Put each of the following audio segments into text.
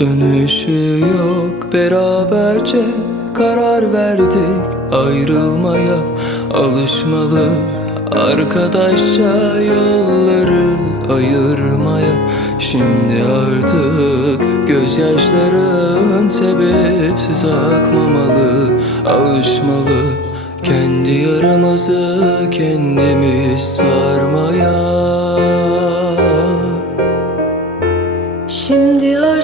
Dönüşü yok. Beraberce karar verdik. Ayrılmaya Alışmalı. Arkadaşça yolları ayırmaya. Şimdi artık gözyaşların sebepsiz akmamalı. Alışmalı. Kendi yaramızı kendimiz sarmaya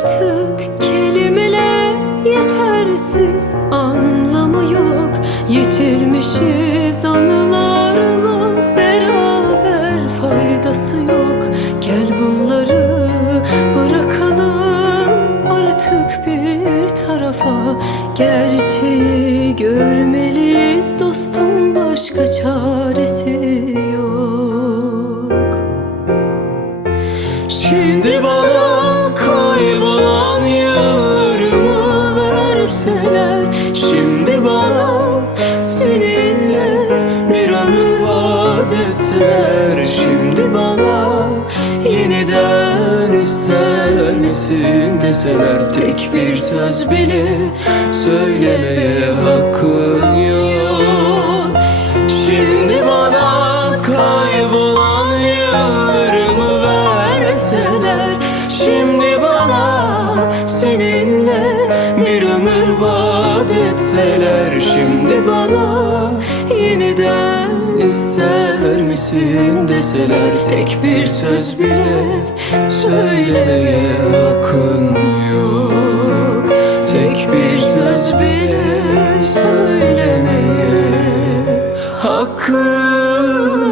artık kelimeler yetersiz Anlamı yok. Yitirmişiz anılarla beraber Faydası yok. Gel bunları bırakalım artık bir tarafa. Gerçeği görmeliyiz dostum başka çaresi yok. Şimdi bana verseler Şimdi bana seninle bir ömür vaat etseler. Şimdi bana yeniden ister misin deseler. Tek bir söz bile söylemeye hakkın yok söyler şimdi bana Yeniden ister misin deseler Tek bir söz bile söylemeye hakkın yok. Tek bir söz bile söylemeye hakkın